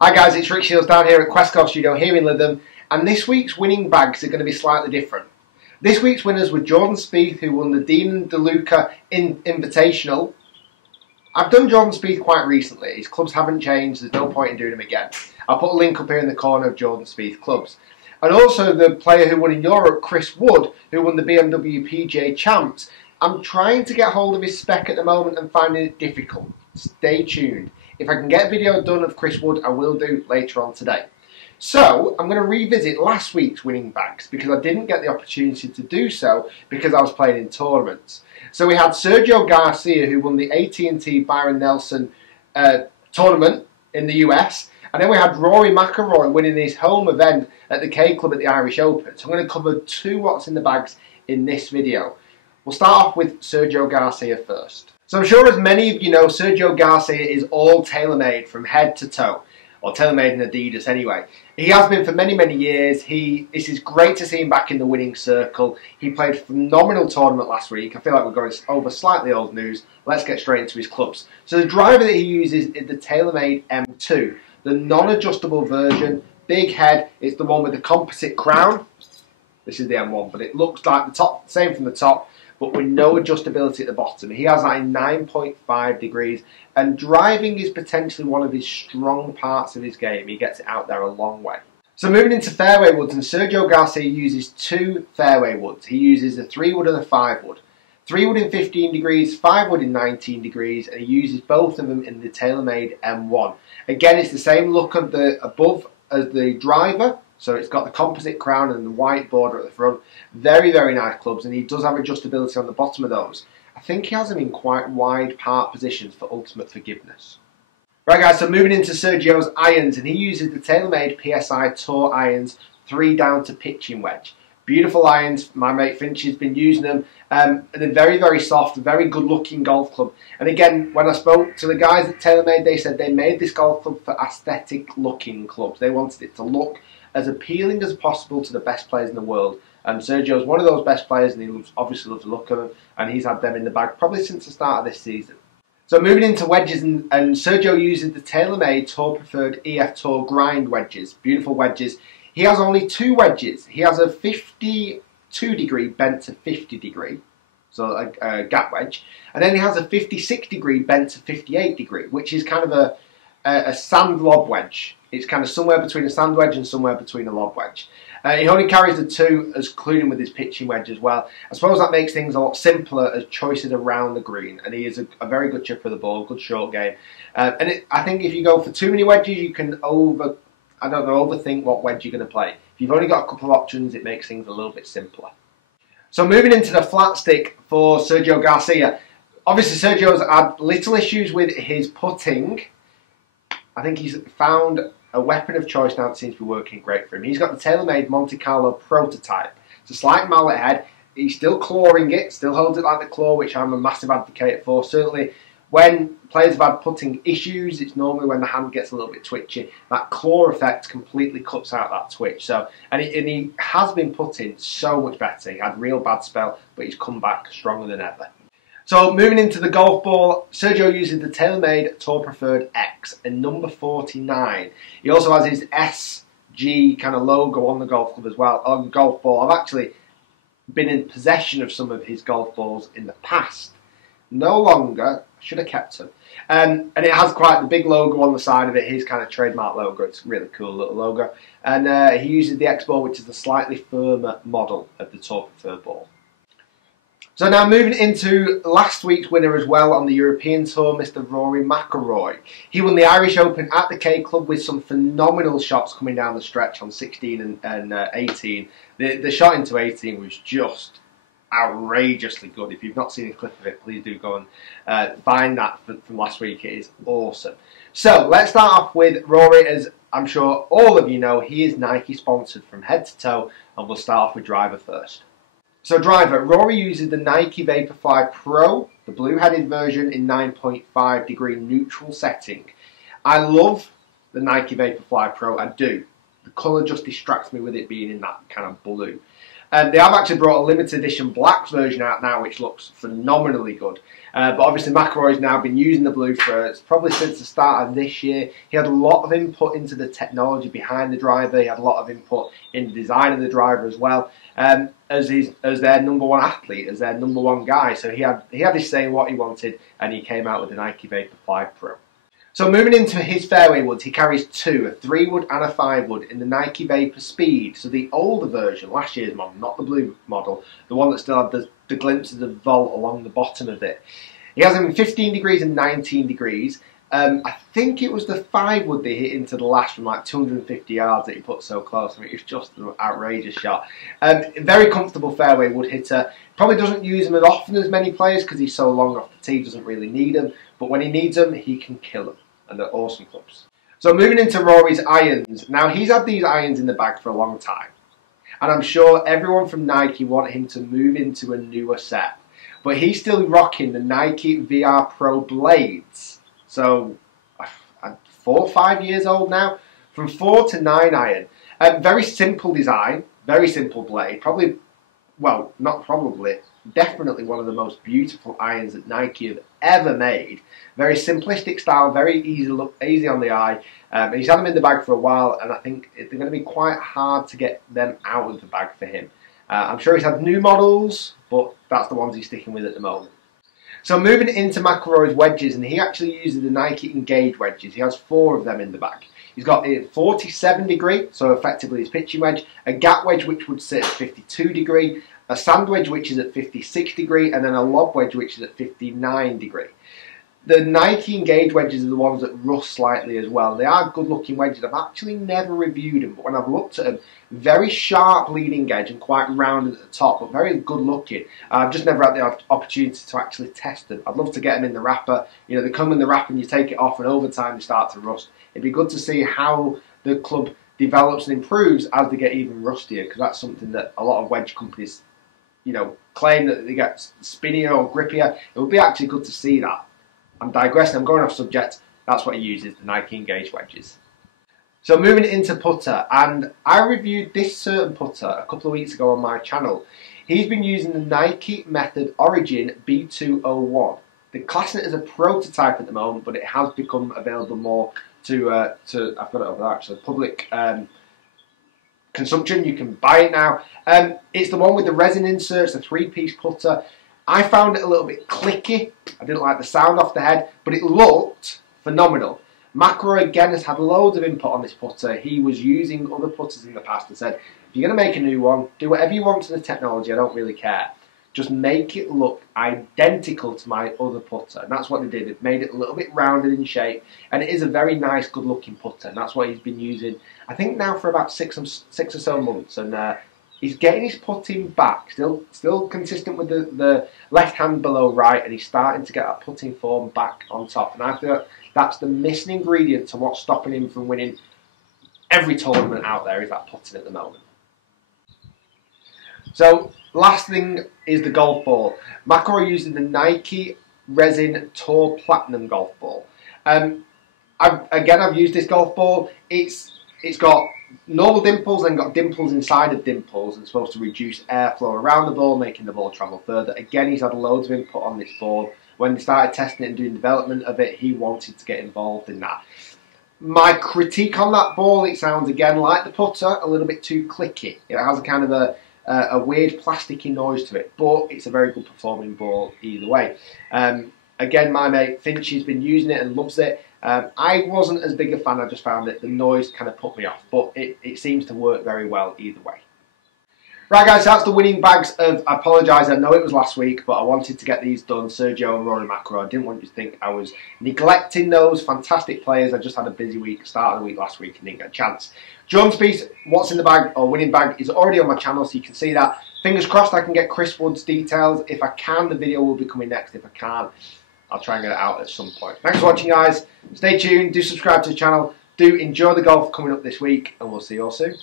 Hi guys, it's Rick Shiels down here at Quest Golf Studio here in Lytham, and this week's winning bags are going to be slightly different. This week's winners were Jordan Spieth, who won the Dean DeLuca Invitational. I've done Jordan Spieth quite recently. His clubs haven't changed, there's no point in doing them again. I'll put a link up here in the corner of Jordan Spieth clubs. And also the player who won in Europe, Chris Wood, who won the BMW PGA Champs. I'm trying to get hold of his spec at the moment and finding it difficult. Stay tuned. If I can get a video done of Chris Wood, I will do later on today. So, I'm going to revisit last week's winning bags because I didn't get the opportunity to do so because I was playing in tournaments. So we had Sergio Garcia, who won the AT&T Byron Nelson tournament in the US. And then we had Rory McIlroy winning his home event at the K Club at the Irish Open. So I'm going to cover two what's in the bags in this video. We'll start off with Sergio Garcia first. So I'm sure as many of you know, Sergio Garcia is all TaylorMade from head to toe. Or TaylorMade and Adidas anyway. He has been for many, many years. This is great to see him back in the winning circle. He played a phenomenal tournament last week. I feel like we're going over slightly old news. Let's get straight into his clubs. So the driver that he uses is the TaylorMade M2. The non-adjustable version. Big head. It's the one with the composite crown. This is the M1, but it looks like the top, same from the top, but with no adjustability at the bottom. He has that in 9.5 degrees, and driving is potentially one of his strong parts of his game. He gets it out there a long way. So moving into fairway woods, and Sergio Garcia uses two fairway woods. He uses a 3-wood and a 5-wood. 3-wood in 15 degrees, 5-wood in 19 degrees, and he uses both of them in the TaylorMade M1. Again, it's the same look of the above as the driver. So it's got the composite crown and the white border at the front. Very, very nice clubs, and he does have adjustability on the bottom of those. I think he has them in quite wide part positions for ultimate forgiveness. Right guys, so moving into Sergio's irons, and he uses the TaylorMade PSI Tour irons 3 down to pitching wedge. Beautiful irons, my mate Finch has been using them. They're very, very soft, very good looking golf club. And again, when I spoke to the guys at TaylorMade, they said they made this golf club for aesthetic looking clubs. They wanted it to look as appealing as possible to the best players in the world. Sergio's one of those best players, and he obviously loves the look of them, and he's had them in the bag probably since the start of this season. So moving into wedges, and Sergio uses the TaylorMade Tour Preferred EF Tour Grind wedges. Beautiful wedges. He has only 2 wedges. He has a 52 degree bent to 50 degree, so a gap wedge, and then he has a 56 degree bent to 58 degree, which is kind of a sand lob wedge. It's kind of somewhere between a sand wedge and somewhere between a lob wedge. He only carries the 2, including with his pitching wedge as well. I suppose that makes things a lot simpler as choices around the green, and he is a very good chipper of the ball, good short game. I think if you go for too many wedges, you can overthink what wedge you're going to play. If you've only got a couple of options, it makes things a little bit simpler. So moving into the flat stick for Sergio Garcia. Obviously Sergio's had little issues with his putting. I think he's found a weapon of choice now that seems to be working great for him. He's got the TaylorMade Monte Carlo prototype. It's a slight mallet head. He's still clawing it, still holds it like the claw, which I'm a massive advocate for. Certainly when players have had putting issues, it's normally when the hand gets a little bit twitchy. That claw effect completely cuts out that twitch. So, and he has been putting so much better. He had a real bad spell, but he's come back stronger than ever. So moving into the golf ball, Sergio uses the TaylorMade Tour Preferred X in number 49. He also has his SG kind of logo on the golf club as well, on the golf ball. I've actually been in possession of some of his golf balls in the past. No longer, I should have kept them. And it has quite the big logo on the side of it, his kind of trademark logo. It's a really cool little logo. And he uses the X ball, which is the slightly firmer model of the Tour Preferred ball. So now moving into last week's winner as well on the European Tour, Mr. Rory McIlroy. He won the Irish Open at the K Club with some phenomenal shots coming down the stretch on 16 and 18. The shot into 18 was just outrageously good. If you've not seen a clip of it, please do go and find that from last week. It is awesome. So let's start off with Rory. As I'm sure all of you know, he is Nike sponsored from head to toe, and we'll start off with driver first. So driver, Rory uses the Nike Vaporfly Pro, the blue-headed version in 9.5 degree neutral setting. I love the Nike Vaporfly Pro, I do. The colour just distracts me with it being in that kind of blue. They have actually brought a limited edition black version out now, which looks phenomenally good. But obviously McIlroy's now been using the blue for probably since the start of this year. He had a lot of input into the technology behind the driver. He had a lot of input in the design of the driver as well. As their number one athlete, as their number one guy. So he had his say in what he wanted, and he came out with the Nike Vaporfly Pro. So moving into his fairway woods, he carries two, a 3-wood and a 5-wood in the Nike Vapor Speed. So the older version, last year's model, not the blue model, the one that still had the glimpses of Volt along the bottom of it. He has them in 15 degrees and 19 degrees. I think it was the 5-wood they hit into the last from like 250 yards that he put so close. I mean, it was just an outrageous shot. Very comfortable fairway wood hitter. Probably doesn't use them as often as many players because he's so long off the tee, doesn't really need them. But when he needs them, he can kill them. And they're awesome clubs. So moving into Rory's irons. Now, he's had these irons in the bag for a long time. And I'm sure everyone from Nike want him to move into a newer set. But he's still rocking the Nike VR Pro Blades. So, 4 or 5 years old now. From 4 to 9 iron. Very simple design. Very simple blade. Probably, well, not probably, definitely one of the most beautiful irons that Nike have ever made. Very simplistic style, very easy on the eye. He's had them in the bag for a while, and I think they're going to be quite hard to get them out of the bag for him. I'm sure he's had new models, but that's the ones he's sticking with at the moment. So moving into McIlroy's wedges, and he actually uses the Nike Engage wedges. He has 4 of them in the bag. He's got a 47 degree, so effectively his pitching wedge, a gap wedge which would sit at 52 degree, a sand wedge which is at 56 degree, and then a lob wedge which is at 59 degree. The Nike Engage wedges are the ones that rust slightly as well. They are good looking wedges. I've actually never reviewed them, but when I've looked at them, very sharp leading edge and quite rounded at the top, but very good looking. I've just never had the opportunity to actually test them. I'd love to get them in the wrapper. You know, they come in the wrapper and you take it off, and over time they start to rust. It'd be good to see how the club develops and improves as they get even rustier, because that's something that a lot of wedge companies, you know, claim that they get spinnier or grippier. It would be actually good to see that. I'm digressing, I'm going off subject. That's what he uses, the Nike Engage wedges. So moving into putter, and I reviewed this certain putter a couple of weeks ago on my channel. He's been using the Nike Method Origin B201. They're classing it as a prototype at the moment, but it has become available more to I've got it over there actually, public consumption. You can buy it now. It's the one with the resin inserts, the 3-piece putter. I found it a little bit clicky. I didn't like the sound off the head, but it looked phenomenal. McIlroy again has had loads of input on this putter. He was using other putters in the past and said, if you're going to make a new one, do whatever you want to the technology, I don't really care. Just make it look identical to my other putter. And that's what they did. It made it a little bit rounded in shape. And it is a very nice, good looking putter. And that's what he's been using, I think now for about six or so months. And he's getting his putting back, still consistent with the left hand below right, and he's starting to get that putting form back on top. And I feel that's the missing ingredient to what's stopping him from winning every tournament out there, is that putting at the moment. So, last thing is the golf ball. McIlroy using the Nike Resin Tour Platinum golf ball. I've used this golf ball. It's got normal dimples and got dimples inside of dimples, and supposed to reduce airflow around the ball, making the ball travel further. Again, he's had loads of input on this ball. When they started testing it and doing development of it, he wanted to get involved in that. My critique on that ball, it sounds again like the putter, a little bit too clicky. It has a kind of a weird plasticky noise to it, but it's a very good performing ball either way. Again, my mate Finch has been using it and loves it. I wasn't as big a fan. I just found that the noise kind of put me off, but it seems to work very well either way. Right guys, so that's the winning bags of, I apologise, I know it was last week, but I wanted to get these done, Sergio and Rory McIlroy. I didn't want you to think I was neglecting those fantastic players. I just had a busy week, start of the week last week, and didn't get a chance. Jones piece, what's in the bag, or winning bag, is already on my channel, so you can see that. Fingers crossed I can get Chris Wood's details. If I can, the video will be coming next. If I can't, I'll try and get it out at some point. Thanks for watching guys, stay tuned, do subscribe to the channel, do enjoy the golf coming up this week, and we'll see you all soon.